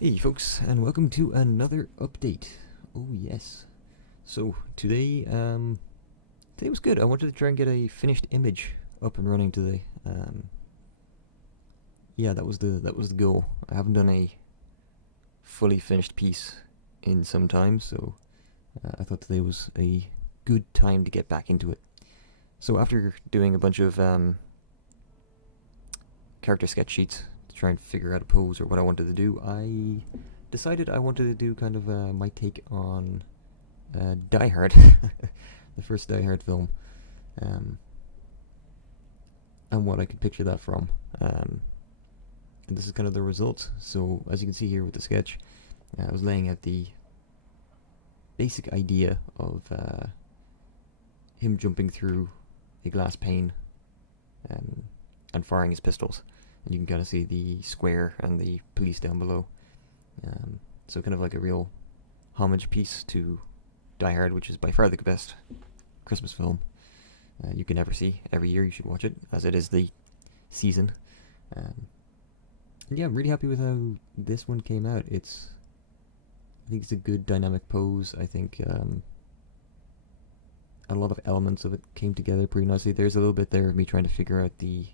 Hey folks, and welcome to another update. Oh yes. So today was good. I wanted to try and get a finished image up and running today. Yeah, that was the goal. I haven't done a fully finished piece in some time, so I thought today was a good time to get back into it. So after doing a bunch of character sketch sheets to try and figure out a pose or what I wanted to do, I decided I wanted to do kind of my take on Die Hard, the first Die Hard film, um, and what I could picture that from. And this is kind of the result. So as you can see here with the sketch, I was laying out the basic idea of him jumping through a glass pane and firing his pistols. And you can kind of see the square and the police down below. So kind of like a real homage piece to Die Hard, which is by far the best Christmas film you can ever see. Every year you should watch it, as it is the season. And yeah, I'm really happy with how this one came out. I think it's a good dynamic pose. I think a lot of elements of it came together pretty nicely. There's a little bit there of me trying to figure out the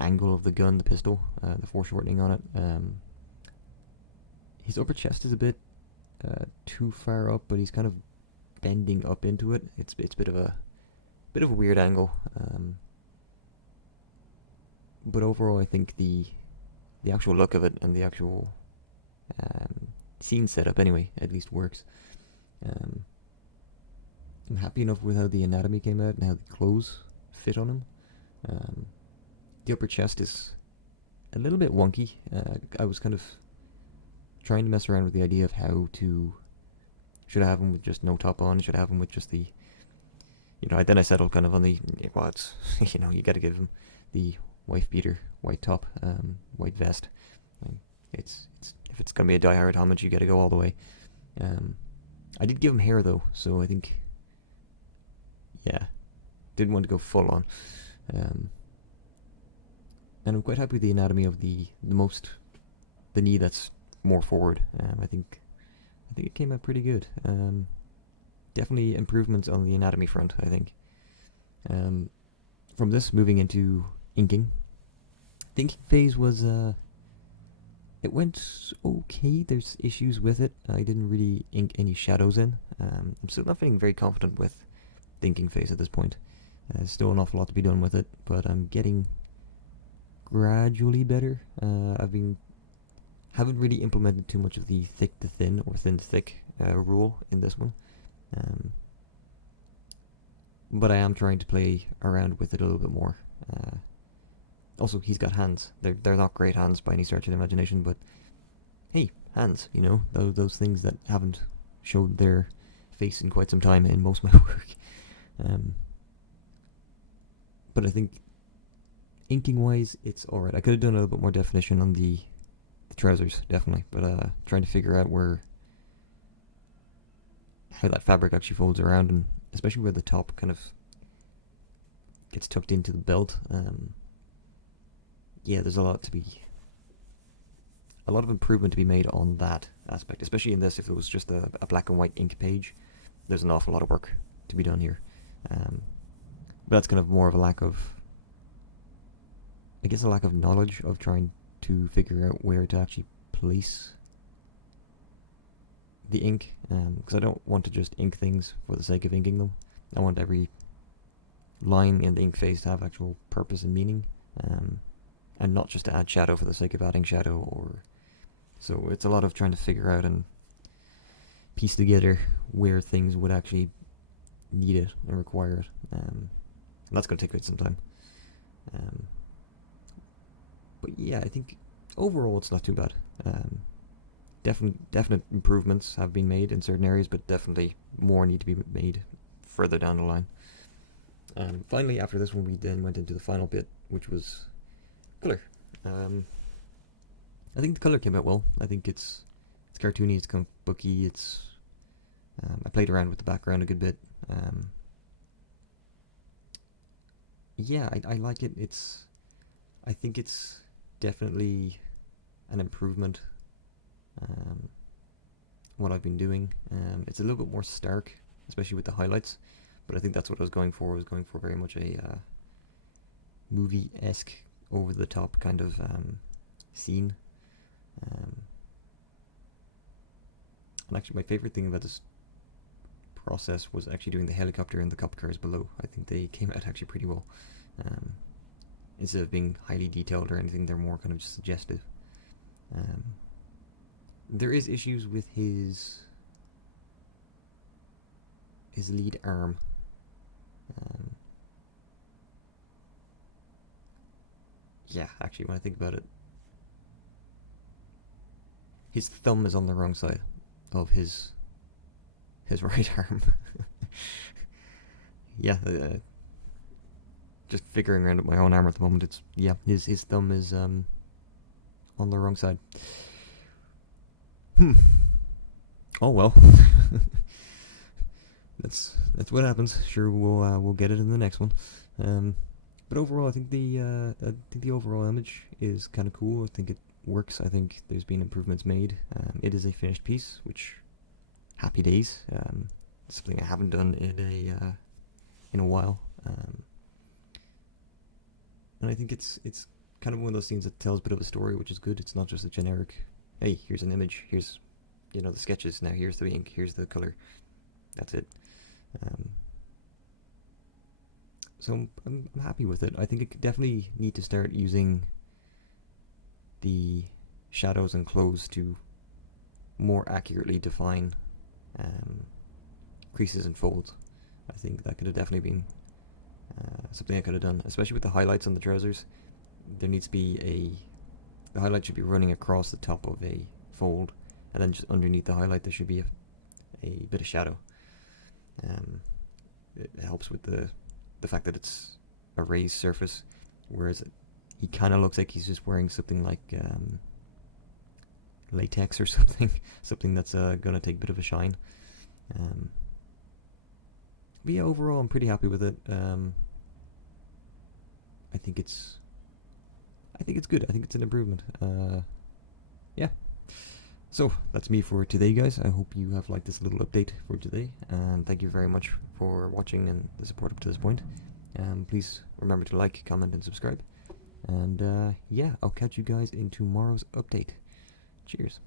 angle of the gun, the pistol, the foreshortening on it. His upper chest is a bit too far up, but he's kind of bending up into it. It's a bit of a weird angle. But overall, I think the actual look of it and the actual scene setup, anyway, at least works. I'm happy enough with how the anatomy came out and how the clothes fit on him. The upper chest is a little bit wonky. I was kind of trying to mess around with the idea of how to... Should I have him with just no top on? Should I have him with just the... then I settled kind of on the... Well, it's... you gotta give him the wife beater, white top, white vest. It's if it's gonna be a Die Hard homage, you gotta go all the way. I did give him hair though, so I think... Yeah. Didn't want to go full on. And I'm quite happy with the anatomy of the knee that's more forward. I think it came out pretty good. Definitely improvements on the anatomy front, I think. From this, moving into inking. The inking phase was, it went okay. There's issues with it. I didn't really ink any shadows in. I'm still not feeling very confident with the inking phase at this point. There's still an awful lot to be done with it, but I'm getting gradually better. Haven't really implemented too much of the thick to thin or thin to thick rule in this one, but I am trying to play around with it a little bit more. Also, he's got hands. They're not great hands by any stretch of the imagination, but hey, hands. Those things that haven't showed their face in quite some time in most of my work. But I think inking wise, it's alright. I could have done a little bit more definition on the trousers, definitely, but trying to figure out how that fabric actually folds around, and especially where the top kind of gets tucked into the belt. Yeah, there's a lot of improvement to be made on that aspect, especially in this. If it was just a black and white ink page, there's an awful lot of work to be done here. But that's kind of more of a lack of knowledge of trying to figure out where to actually place the ink, because I don't want to just ink things for the sake of inking them. I want every line in the ink phase to have actual purpose and meaning, and not just to add shadow for the sake of adding shadow. So it's a lot of trying to figure out and piece together where things would actually need it and require it, and that's going to take quite some time. But yeah, I think overall it's not too bad. Definite improvements have been made in certain areas, but definitely more need to be made further down the line. Finally, after this one, we then went into the final bit, which was color. I think the color came out well. I think it's cartoony, it's kind of booky. I played around with the background a good bit. Yeah, I like it. I think it's definitely an improvement what I've been doing. It's a little bit more stark, especially with the highlights, but I think that's what I was going for. I was going for very much a movie-esque, over-the-top kind of scene. And actually my favorite thing about this process was actually doing the helicopter and the cop cars below. I think they came out actually pretty well. Instead of being highly detailed or anything, they're more kind of just suggestive. There is issues with his lead arm. Yeah, actually, when I think about it, his thumb is on the wrong side of his right arm. Yeah, just figuring around with my own arm at the moment. It's his thumb is on the wrong side. Oh well. That's what happens. Sure, we'll get it in the next one. But overall, I think the overall image is kind of cool. I think it works. I think there's been improvements made. It is a finished piece, which happy days. Something I haven't done in a while. And I think it's kind of one of those things that tells a bit of a story, which is good. It's not just a generic, hey, here's an image, here's the sketches, now here's the ink, here's the color. That's it. So I'm happy with it. I think it could definitely need to start using the shadows and clothes to more accurately define creases and folds. I think that could have definitely been something I could have done, especially with the highlights on the trousers. There needs to be the highlight should be running across the top of a fold, and then just underneath the highlight there should be a bit of shadow. It helps with the fact that it's a raised surface, whereas he kind of looks like he's just wearing something like latex or something that's gonna take a bit of a shine. But yeah, overall I'm pretty happy with it. I think it's good. I think it's an improvement. Yeah. So that's me for today, guys. I hope you have liked this little update for today, and thank you very much for watching and the support up to this point. Please remember to like, comment, and subscribe. And yeah, I'll catch you guys in tomorrow's update. Cheers.